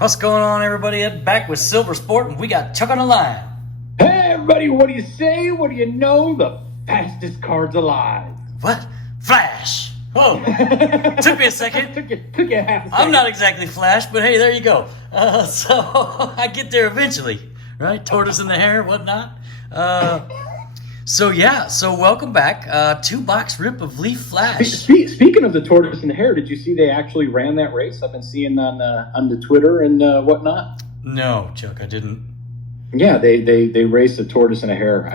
What's going on, everybody? Ed back with SLVRsport, and we got Chuck on the line. Hey, everybody, what do you say? What do you know? The fastest cards alive. What? Flash. Whoa. Took me a second. took you half a second. I'm not exactly Flash, but hey, there you go. So I get there eventually, right? Tortoise in the hair, whatnot. So welcome back. 2-box rip of Leaf Flash. Speaking of the tortoise and the hare, did you see they actually ran that race? I've been seeing on the Twitter and whatnot. No, Chuck, I didn't. Yeah, they raced a tortoise and a hare.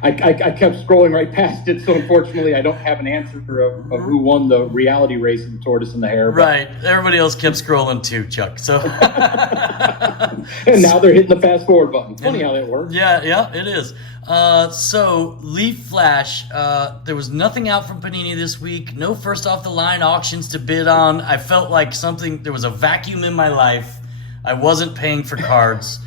I kept scrolling right past it, so unfortunately I don't have an answer of who won the reality race of the tortoise and the hare. Right. Everybody else kept scrolling too, Chuck. So and now they're hitting the fast forward button. Funny how that works. Yeah, it is. So Leaf Flash, there was nothing out from Panini this week. No first off the line auctions to bid on. I felt like there was a vacuum in my life. I wasn't paying for cards.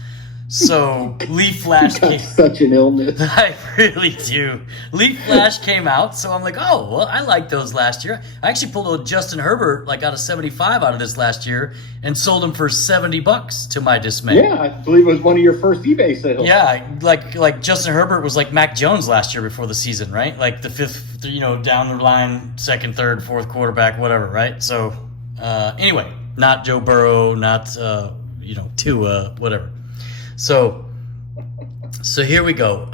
So Leaf Flash came. Such an illness. I really do. Leaf Flash came out, so I'm like, oh, well, I liked those last year. I actually pulled a Justin Herbert, like out of 75 out of this last year, and sold him for $70 to my dismay. Yeah, I believe it was one of your first eBay sales. Yeah, like Justin Herbert was like Mac Jones last year before the season, right? Like the fifth, down the line, second, third, fourth quarterback, whatever, right? So anyway, not Joe Burrow, not Tua, whatever. So here we go.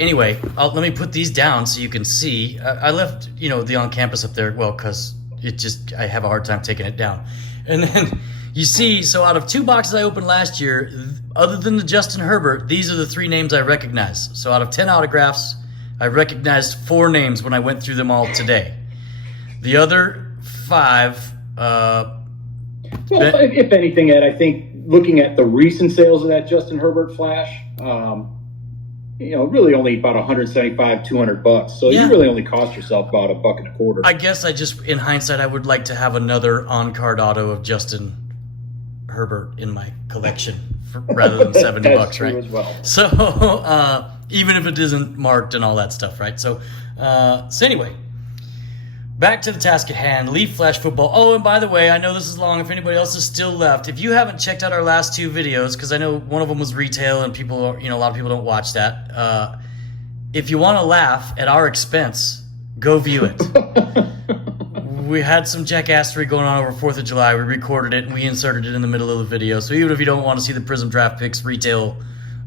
Anyway, let me put these down so you can see. I left, the on campus up there, well, because I have a hard time taking it down. And then you see, so out of 2 boxes I opened last year, other than the Justin Herbert, these are the 3 names I recognize. So out of 10 autographs, I recognized 4 names when I went through them all today. The other 5... if anything, Ed, I think looking at the recent sales of that Justin Herbert Flash, really only about $175, $200. So you really only cost yourself about $1.25. I guess in hindsight, I would like to have another on-card auto of Justin Herbert in my collection rather than $70, right? As well. So even if it isn't marked and all that stuff, right? So anyway. Back to the task at hand, Leaf Flash football. Oh, and by the way, I know this is long. If anybody else is still left, if you haven't checked out our last 2 videos, because I know one of them was retail and people, a lot of people don't watch that. If you want to laugh at our expense, go view it. We had some jackassery going on over 4th of July. We recorded it and we inserted it in the middle of the video. So even if you don't want to see the Prism Draft Picks retail,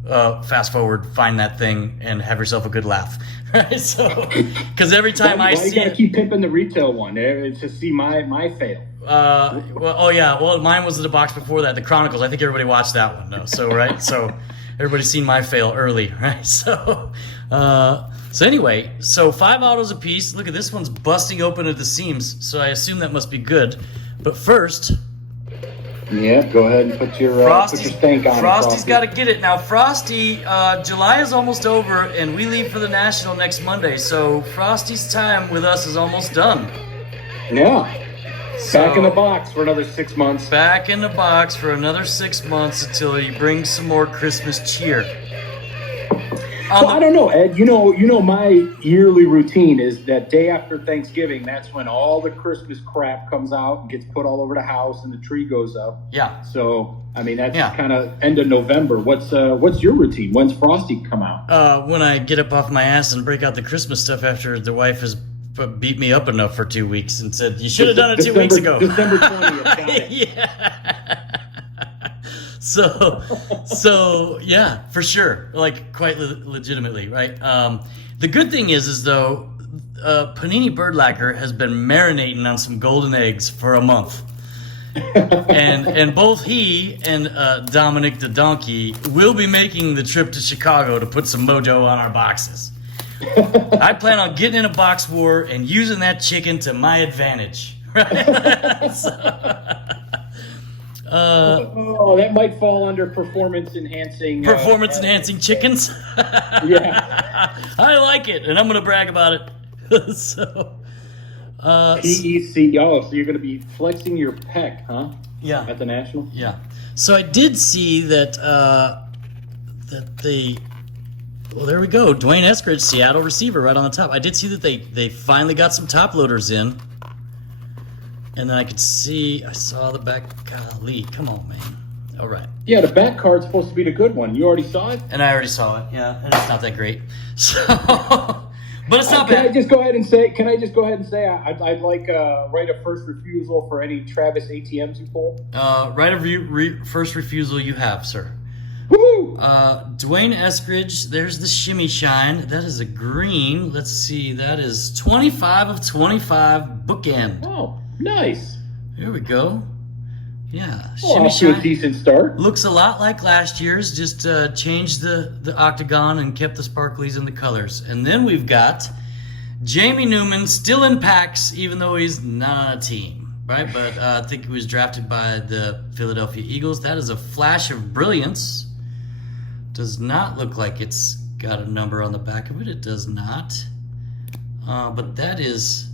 fast forward, find that thing and have yourself a good laugh. Right? So, because every time I see you gotta keep pimping the retail one to see my fail. Well, mine was the box before that, the Chronicles. I think everybody watched that one, though. So, right? So, everybody's seen my fail early, right? So anyway, 5 autos a piece. Look at this one's busting open at the seams, so I assume that must be good. But first... Yeah, go ahead and put your stank on. Frosty's got to get it. Now, Frosty, July is almost over, and we leave for the National next Monday, so Frosty's time with us is almost done. Yeah. Back in the box for another 6 months. Back in the box for another 6 months until he brings some more Christmas cheer. I don't know, Ed. You know, my yearly routine is that day after Thanksgiving. That's when all the Christmas crap comes out and gets put all over the house, and the tree goes up. Yeah. So, I mean, that's kind of end of November. What's your routine? When's Frosty come out? When I get up off my ass and break out the Christmas stuff after the wife has beat me up enough for 2 weeks and said, "You should have done it 2 weeks ago." December 20th. Yeah. So yeah, for sure, like quite legitimately, right? The good thing is though, Panini Bird Lacquer has been marinating on some golden eggs for a month, and both he and Dominic the Donkey will be making the trip to Chicago to put some mojo on our boxes. I plan on getting in a box war and using that chicken to my advantage. Right? That might fall under performance-enhancing... Performance-enhancing chickens? Yeah. I like it, and I'm going to brag about it. PEC. So you're going to be flexing your pec, huh? Yeah. At the National? Yeah. So I did see that well, there we go. Dwayne Eskridge, Seattle receiver, right on the top. I did see that they finally got some top loaders in. And then I saw the back. Golly, come on, man. All right. Yeah, the back card's supposed to be the good one. You already saw it? And I already saw it, yeah. And it's not that great. So, but it's not bad. Can I just go ahead and say I'd like right of first refusal for any Travis ATMs you pull? Right of first refusal you have, sir. Woo! Dwayne Eskridge, there's the shimmy shine. That is a green. Let's see, that is 25 of 25 bookend. Oh, nice. Here we go. Yeah, shimmy shine. Off to a decent start. Looks a lot like last year's, just changed the octagon and kept the sparklies in the colors. And then we've got Jamie Newman, still in packs, even though he's not on a team, right? But I think he was drafted by the Philadelphia Eagles. That is a flash of brilliance. Does not look like it's got a number on the back of it. It does not. But that is...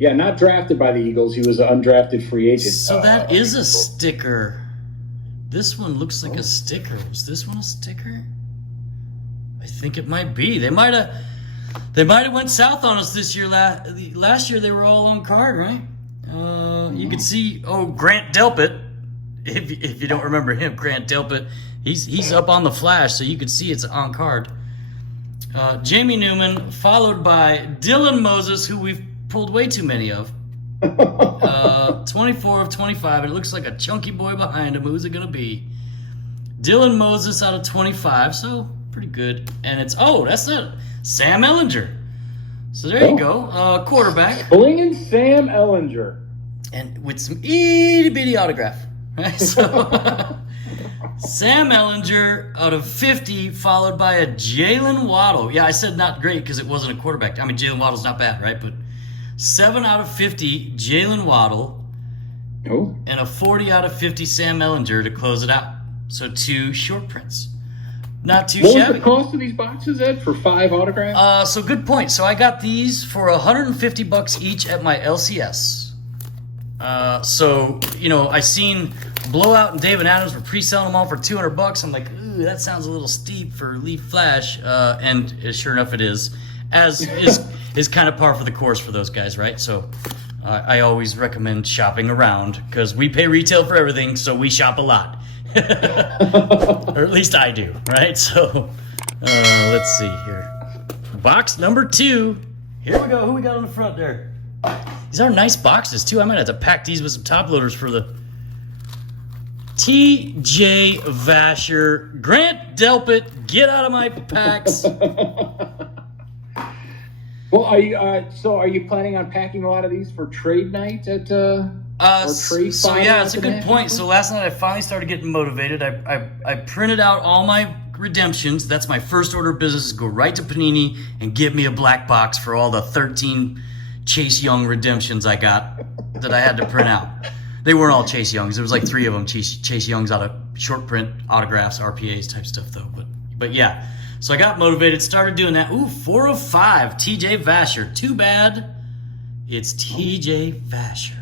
Yeah, not drafted by the Eagles. He was an undrafted free agent. So that is a sticker. This one looks like a sticker. Is this one a sticker? I think it might be. They might have went south on us this year. Last year they were all on card, right? You can see Grant Delpit. If you don't remember him, Grant Delpit. He's up on the flash, so you can see it's on card. Jamie Newman, followed by Dylan Moses, who we've pulled way too many of. 24 of 25, and it looks like a chunky boy behind him. Who's it going to be? Dylan Moses out of 25, so pretty good. And it's, that's not Sam Ellinger. So there you go, quarterback. Blingin' Sam Ellinger. And with some itty-bitty autograph. Right? So, Sam Ellinger out of 50, followed by a Jalen Waddle. Yeah, I said not great because it wasn't a quarterback. I mean, Jalen Waddle's not bad, right? But 7 out of 50, Jalen Waddle, and a 40 out of 50 Sam Ellinger to close it out. So 2 short prints. Not too shabby. What was the cost of these boxes, Ed, for 5 autographs? So good point. So I got these for $150 each at my LCS. So, I seen Blowout and David Adams were pre-selling them all for $200. I'm like, ooh, that sounds a little steep for Leaf Flash. And sure enough, it is. As is kind of par for the course for those guys, right? So I always recommend shopping around because we pay retail for everything, so we shop a lot. Or at least I do, right? So let's see here. Box number 2. Here we go. Who we got on the front there? These are nice boxes, too. I might have to pack these with some top loaders for the T.J. Vasher. Grant Delpit, get out of my packs. Well, are you planning on packing a lot of these for trade night at trade? So yeah, it's a good point. So last night I finally started getting motivated. I printed out all my redemptions. That's my first order of business, is go right to Panini and get me a black box for all the 13 Chase Young redemptions I got that I had to print out. They weren't all Chase Youngs. There was like 3 of them Chase Youngs out of short print autographs, RPAs type stuff though. But yeah. So I got motivated, started doing that. Ooh, 4 of 5, T.J. Vasher. Too bad it's T.J. Vasher.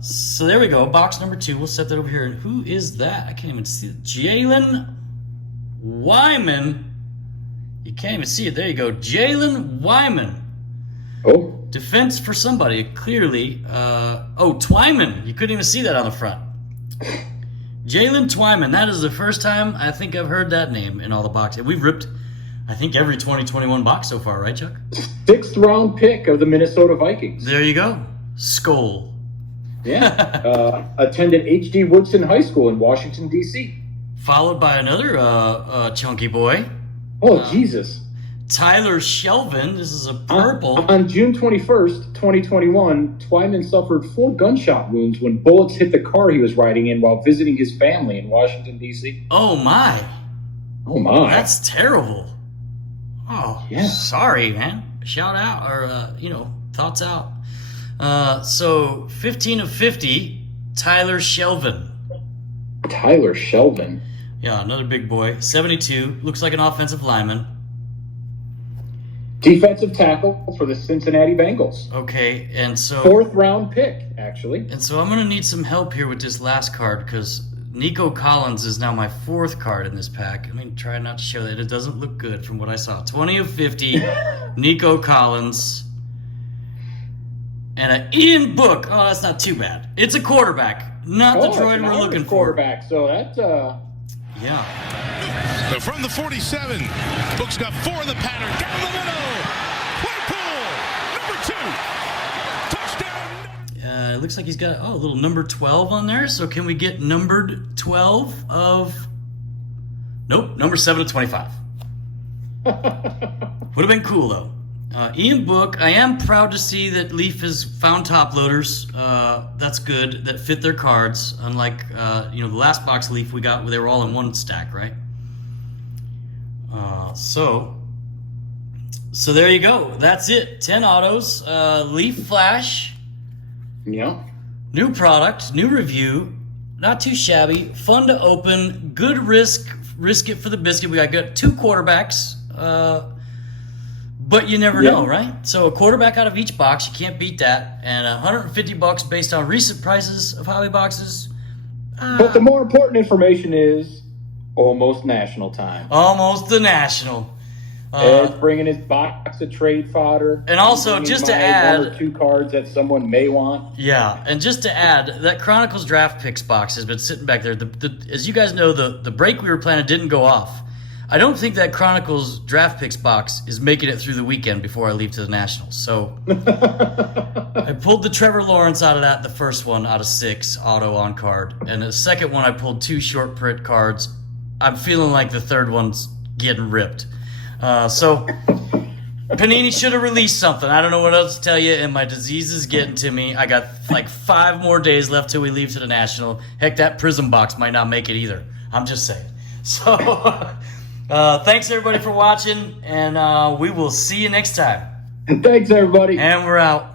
So there we go, box number 2. We'll set that over here. And who is that? I can't even see it. Jalen Wyman. You can't even see it. There you go. Jalen Wyman. Defense for somebody, clearly. Twyman. You couldn't even see that on the front. Jalen Twyman, that is the first time I think I've heard that name in all the boxes. We've ripped, I think, every 2021 box so far, right, Chuck? 6th round pick of the Minnesota Vikings. There you go. Skull. Yeah. Attended H.D. Woodson High School in Washington, D.C. Followed by another chunky boy. Jesus. Tyler Shelvin. This is a purple. On June 21st, 2021, Twyman suffered 4 gunshot wounds when bullets hit the car he was riding in while visiting his family in Washington, D.C. Oh, my. That's terrible. Oh, yeah. Sorry, man. Shout out, or, thoughts out. So, 15 of 50, Tyler Shelvin. Tyler Shelvin. Yeah, another big boy. 72. Looks like an offensive lineman. Defensive tackle for the Cincinnati Bengals. Okay, and so... 4th round pick, actually. And so I'm going to need some help here with this last card because Nico Collins is now my 4th card in this pack. Let me try not to show that. It doesn't look good from what I saw. 20 of 50, Nico Collins. and an Ian Book. Oh, that's not too bad. It's a quarterback, not the droid we're looking for. Quarterback, so that's yeah. So from the 47, Book's got 4 in the pattern. Down the middle. Claypool, number 2. Touchdown. It looks like he's got a little number 12 on there. So can we get numbered 12 of... Nope, number 7 of 25. Would have been cool, though. Ian Book, I am proud to see that Leaf has found top loaders. That's good, that fit their cards. Unlike, the last box Leaf we got, they were all in one stack, right? So there you go. That's it. 10 autos. Leaf Flash. Yeah. New product, new review. Not too shabby. Fun to open. Good risk. Risk it for the biscuit. We got 2 quarterbacks. But you never know, right? So a quarterback out of each box. You can't beat that. And $150 based on recent prices of hobby boxes. But the more important information is almost national time. Almost the national. Ed's bringing his box of trade fodder. And also, just to add... 1 or 2 cards that someone may want. Yeah, and just to add, that Chronicles Draft Picks box has been sitting back there. As you guys know, the break we were planning didn't go off. I don't think that Chronicles Draft Picks box is making it through the weekend before I leave to the Nationals. So I pulled the Trevor Lawrence out of that, the first one out of 6, auto on card. And the second one, I pulled 2 short print cards. I'm feeling like the third one's getting ripped. So Panini should have released something. I don't know what else to tell you, and my disease is getting to me. I got like 5 more days left till we leave to the National. Heck, that Prism box might not make it either. I'm just saying. So thanks, everybody, for watching, and we will see you next time. Thanks, everybody. And we're out.